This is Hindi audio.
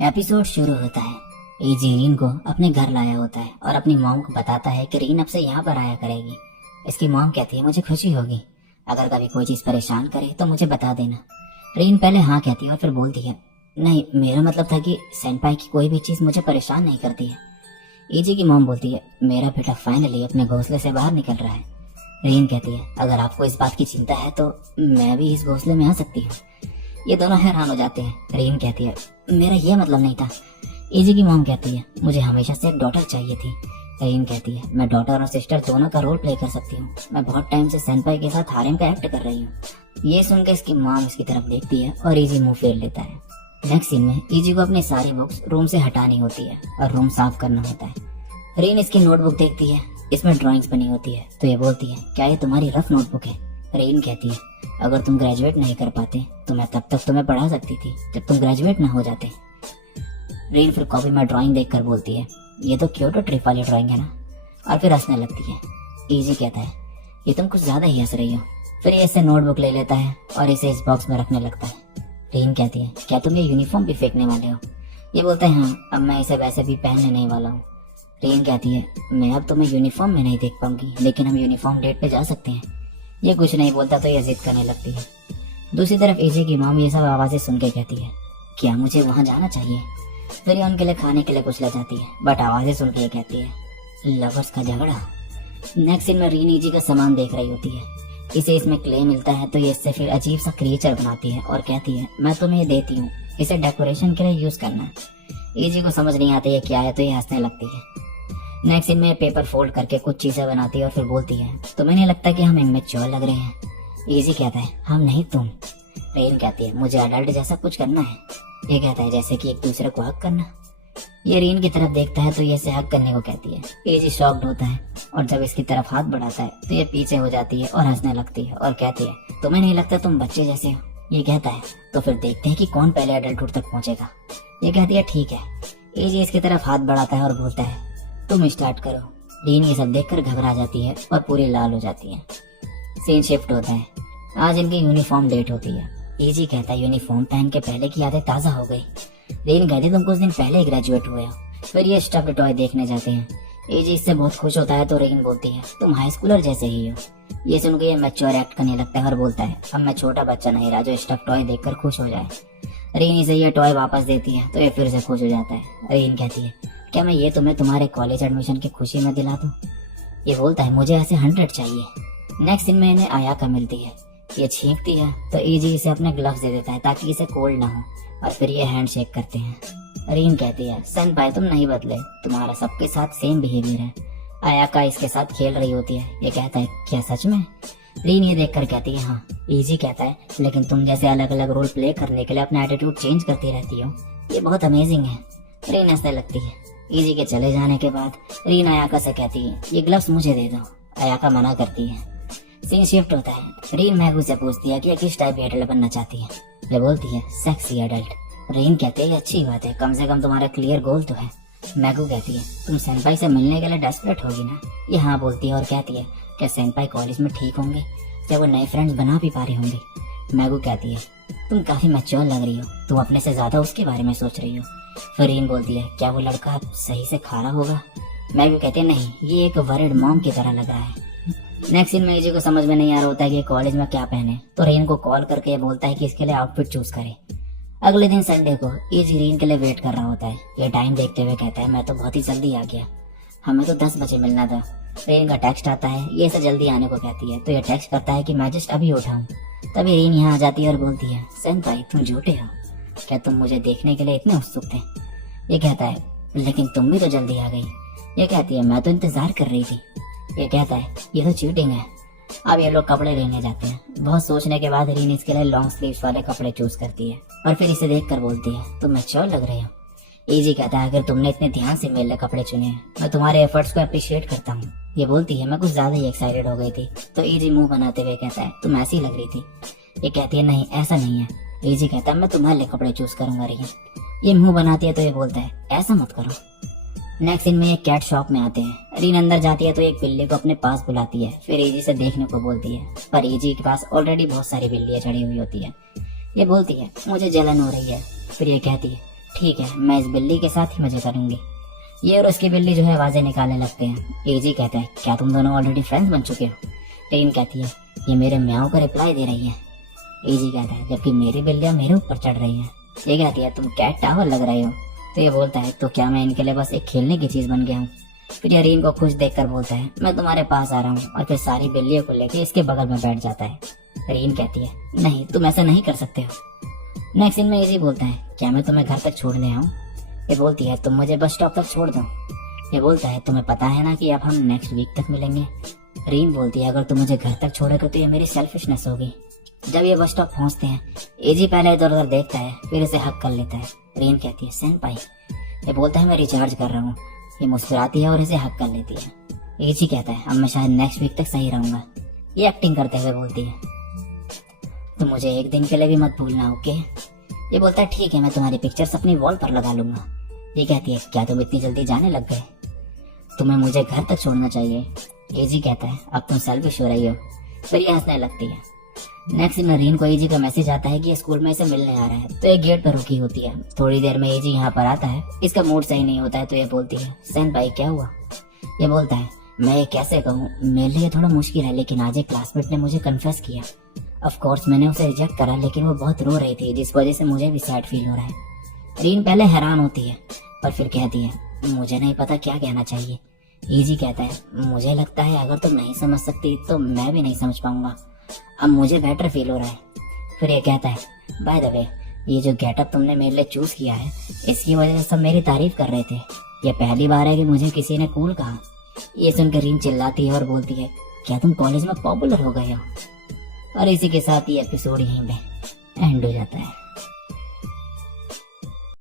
एपिसोड शुरू होता है। एजी रीन को अपने घर लाया होता है और अपनी मॉम को बताता है कि रीन अब से यहाँ पर आया करेगी। इसकी मॉम कहती है मुझे खुशी होगी, अगर कभी कोई चीज परेशान करे तो मुझे बता देना। रीन पहले हाँ कहती है और फिर बोलती है नहीं, मेरा मतलब था कि सेंपाई की कोई भी चीज मुझे परेशान नहीं करती है। एजी की मॉम बोलती है मेरा बेटा फाइनली अपने घोंसले से बाहर निकल रहा है। रीन कहती है अगर आपको इस बात की चिंता है तो मैं भी इस घोंसले में आ सकती हूँ। ये दोनों हैरान हो जाते हैं। रीन कहती है मेरा ये मतलब नहीं था। एजी की मॉम कहती है मुझे हमेशा से एक डॉटर चाहिए थी। रीन कहती है मैं डॉटर और सिस्टर दोनों का रोल प्ले कर सकती हूँ। मैं बहुत टाइम से सेंपाई के साथ हारेम का एक्ट कर रही हूँ। ये सुनकर इसकी मॉम इसकी तरफ देखती है और एजी मुंह फेर लेता है। नेक्स्ट सीन में एजी को अपनी सारी बुक्स रूम से हटानी होती है और रूम साफ करना होता है। रीन इसकी नोटबुक देखती है, इसमें ड्राइंग्स बनी होती है तो ये बोलती है क्या ये तुम्हारी रफ नोटबुक है। रीन कहती है अगर तुम ग्रेजुएट नहीं कर पाते तो मैं तब तक तुम्हें पढ़ा सकती थी जब तुम ग्रेजुएट ना हो जाते। रीन फिर कॉपी में ड्राइंग देखकर बोलती है ये तो क्योटो ट्रिप वाली ड्राइंग है ना, और फिर हंसने लगती है। इजी कहता है ये तुम कुछ ज्यादा ही हंस रही हो। फिर ये इससे नोटबुक ले लेता है और इसे इस बॉक्स में रखने लगता है। रीन कहती है क्या तुम ये यूनिफॉर्म भी फेंकने वाले हो। ये बोलता है हाँ, अब मैं इसे वैसे भी पहनने नहीं वाला हूँ। रीन कहती है मैं अब तुम्हें यूनिफॉर्म में नहीं देख पाऊंगी, लेकिन हम यूनिफॉर्म डेट पे जा सकते हैं। ये कुछ नहीं बोलता तो ये जिद करने लगती है। दूसरी तरफ एजे की मॉम ये सब आवाजें सुन के कहती है क्या मुझे वहां जाना चाहिए। फिर ये उनके लिए खाने के लिए कुछ ले जाती है, बट आवाजें सुन के ये कहती है लवर्स का झगड़ा। नेक्स्ट सीन में रीन एजी का सामान देख रही होती है। इसे इसमें क्ले मिलता है तो ये इससे फिर अजीब सा क्रिएचर बनाती है और कहती है मैं तुम्हें ये देती हूँ, इसे डेकोरेशन के लिए यूज करना। एजी को समझ नहीं आता ये क्या है तो ये हंसने लगती है। नेक्स्ट सीन में पेपर फोल्ड करके कुछ चीजें बनाती है और फिर बोलती है तुम्हें नहीं लगता कि हम इमेच्योर लग रहे हैं। इजी कहता है हम नहीं तुम। रेन कहती है मुझे अडल्ट जैसा कुछ करना है। ये कहता है जैसे कि एक दूसरे को हक करना। ये रीन की तरफ देखता है तो ये इसे हक करने को कहती है। इजी शॉक्ड होता है और जब इसकी तरफ हाथ बढ़ाता है तो ये पीछे हो जाती है और हंसने लगती है और कहती है तुम्हें नहीं लगता तुम बच्चे जैसे हो। ये कहता है तो फिर देखते हैं कि कौन पहले अडल्टहुड तक पहुंचेगा। ये कहती है ठीक है। इजी इसकी तरफ हाथ बढ़ाता है और बोलता है तुम स्टार्ट करो। रीन ये सब देखकर घबरा जाती है और पूरी लाल हो जाती है। सीन शिफ्ट होता है। आज इनकी यूनिफॉर्म डेट होती है। इजी कहता है यूनिफॉर्म पहन के पहले की यादें ताजा हो गई। रीन कहती तुम कुछ दिन पहले ही ग्रेजुएट हुए हो। फिर ये स्टफ्ड टॉय देखने जाते हैं। इजी इससे बहुत खुश होता है तो रीन बोलती है तुम हाई स्कूलर जैसे ही हो। ये सुनकर ये मैच्योर एक्ट करने लगता है और बोलता है अब मैं छोटा बच्चा नहीं रहा जो स्टफ्ड टॉय देखकर खुश हो जाए। रीन इसे ये टॉय वापस देती है तो ये फिर से खुश हो जाता है। रीन कहती है क्या मैं ये तुम्हें तुम्हारे कॉलेज एडमिशन की खुशी में दिला दूं। ये बोलता है मुझे ऐसे 100 चाहिए। नेक्स्ट दिन में इन्हें आयाका मिलती है। ये छींकती है तो इजी इसे अपने ग्लव्स दे देता है ताकि इसे कोल्ड ना हो और फिर ये हैंड शेक करते हैं। रीन कहती है सन भाई तुम नहीं बदले, तुम्हारा सबके साथ सेम बिहेवियर है। आयाका इसके साथ खेल रही होती है। ये कहता है क्या सच में। रीन ये देखकर कहती है हाँ। इजी कहता है लेकिन तुम जैसे अलग अलग रोल प्ले करने के लिए अपना एटीट्यूड चेंज करती रहती हो, ये बहुत अमेजिंग है। रीन हंसने लगती है। इजी के चले जाने के बाद रीन आयाका से कहती है ये ग्लव्स मुझे दे दो। आयाका मना करती है। सीन शिफ्ट होता है। रीन मैगू से पूछती है कि ये किस टाइप की एडल्ट बनना चाहती है। ये बोलती है सेक्सी एडल्ट। रीन कहती है ये अच्छी बात है, कम से कम तुम्हारा क्लियर गोल तो है। मैगू कहती है तुम सेंपाई से मिलने के लिए डेस्परेट होगी ना। ये हाँ बोलती है और कहती है क्या सेंपाई कॉलेज में ठीक होंगे, क्या वो नए फ्रेंड्स बना भी पा रहे होंगे। मैगू कहती है तुम काफी मैच्योर लग रही हो, तुम अपने से ज्यादा उसके बारे में सोच रही हो। फिर रीन बोलती है क्या वो लड़का सही से खा रहा होगा। मैगू कहते हैं नहीं, ये एक वरिड मॉम की तरह लग रहा है। नेक्स्ट सीन में इजी को समझ में नहीं आ रहा होता है कि कॉलेज में क्या पहने, तो रीन को कॉल करके ये बोलता है कि इसके लिए आउटफिट चूज करे। अगले दिन संडे को इजी रीन के लिए वेट कर रहा होता है। ये टाइम देखते हुए कहता है मैं तो बहुत ही जल्दी आ गया, हमें तो 10 बजे मिलना था। रीन का टेक्स्ट आता है, ये इसे जल्दी आने को कहती है तो ये टेक्स्ट करता है कि मैं जस्ट अभी उठा हूँ। तभी रीन यहाँ आ जाती है और बोलती है सेंपाई तुम झूठे हो, क्या तुम मुझे देखने के लिए इतने उत्सुक थे। ये कहता है लेकिन तुम भी तो जल्दी आ गई। ये कहती है मैं तो इंतजार कर रही थी। ये कहता है ये तो चीटिंग है। अब ये लोग कपड़े लेने जाते हैं। बहुत सोचने के बाद रीन इसके लिए लॉन्ग स्लीव्स वाले कपड़े चूज करती है और फिर इसे देखकर बोलती है तुम मैच्योर लग रहे हो। इजी कहता है अगर तुमने इतने ध्यान से मेरे लिए कपड़े चुने हैं, मैं तुम्हारे एफर्ट्स को अप्रिशिएट करता हूँ। ये बोलती है मैं कुछ ज्यादा ही एक्साइटेड हो गई थी। तो इजी मुंह बनाते हुए कहता है तुम ऐसी लग रही थी। ये कहती है नहीं ऐसा नहीं है। इजी कहता है मैं तुम्हारे लिए कपड़े चूज करूंगा रीन। ये मुंह बनाती है तो ये बोलता है ऐसा मत करो। नेक्स्ट सीन में एक कैट शॉप में आते हैं। रीन अंदर जाती है तो एक बिल्ली को अपने पास बुलाती है, फिर इजी से देखने को बोलती है, पर इजी के पास ऑलरेडी बहुत सारी बिल्लियां चढ़ी हुई होती है। ये बोलती है मुझे जलन हो रही है। फिर ये कहती है ठीक है, मैं इस बिल्ली के साथ ही मजे करूंगी। ये और उसकी बिल्ली जो है आवाजें निकालने लगते हैं। एजी कहता है क्या तुम दोनों ऑलरेडी फ्रेंड्स बन चुके हो? रीन कहती है ये मेरे म्याऊं का रिप्लाई दे रही है। एजी कहता है जबकि मेरी बिल्लियां मेरे ऊपर चढ़ रही हैं। ये कहती है तुम कैट टावर लग रहे हो। तो ये बोलता है तो क्या मैं इनके लिए बस एक खेलने की चीज बन गया हूँ? फिर ये रीन को खुश देखकर बोलता है मैं तुम्हारे पास आ रहा हूँ, और फिर सारी बिल्लियों को लेकर इसके बगल में बैठ जाता है। रीन कहती है नहीं, तुम ऐसा नहीं कर सकते हो। नेक्स्ट सीन में एजी बोलता है क्या मैं तुम्हें घर तक छोड़ने आऊँ? ये बोलती है तुम मुझे बस स्टॉप तक छोड़ दो। ये बोलता है तुम्हें पता है ना कि अब हम नेक्स्ट वीक तक मिलेंगे। रीन बोलती है अगर तुम मुझे घर तक छोड़ोगे तो ये मेरी सेल्फिशनेस होगी। जब ये बस स्टॉप पहुंचते हैं एजी पहले इधर उधर देखता है, फिर इसे हक कर लेता है। रीन कहती है सेनपाई। ये बोलता है मैं रिचार्ज कर रहा हूँ। ये मुस्कुराती है और इसे हक कर लेती है। एजी कहता है अब मैं शायद नेक्स्ट वीक तक सही रहूंगा। ये एक्टिंग करते हुए बोलती है तो मुझे एक दिन के लिए भी मत भूलना, ओके? ये बोलता है ठीक है, मैं तुम्हारी पिक्चर्स अपनी वॉल पर लगा लूंगा। ये कहती है क्या तुम इतनी जल्दी जाने लग गए? तुम्हें मुझे घर तक छोड़ना चाहिए। एजी कहता है अब तुम सेल्फिश हो रही हो। फिर ये हंसने लगती है। नेक्स्ट दिन रीन को एजी का मैसेज आता है कि ये स्कूल में इसे मिलने आ रहा है। तो ये गेट पर रुकी होती है। थोड़ी देर में एजी यहाँ पर आता है। इसका मूड सही नहीं होता है तो ये बोलती है सेन भाई क्या हुआ? ये बोलता है मैं ये कैसे कहूँ, मेरे लिए थोड़ा मुश्किल है, लेकिन आज एक क्लासमेट ने मुझे कन्फेस किया। ऑफ कोर्स मैंने उसे रिजेक्ट करा, लेकिन वो बहुत रो रही थी जिस वजह से मुझे भी सैड फील हो रहा है। रीन पहले हैरान होती है पर फिर कहती है मुझे नहीं पता क्या कहना चाहिए। एजी कहता है मुझे लगता है अगर तुम नहीं समझ सकती तो मैं भी नहीं समझ पाऊंगा। अब मुझे बेटर फील हो रहा है। फिर ये कहता है बाय द वे ये जो गेटअप तुमने मेरे लिए चूज किया है इसकी वजह से सब मेरी तारीफ कर रहे थे। ये पहली बार है कि मुझे किसी ने कूल कहा। ये सुनकर रीन चिल्लाती है और बोलती है क्या तुम कॉलेज में पॉपुलर हो गए हो? और इसी के साथ ये एपिसोड यहीं पे एंड हो जाता है।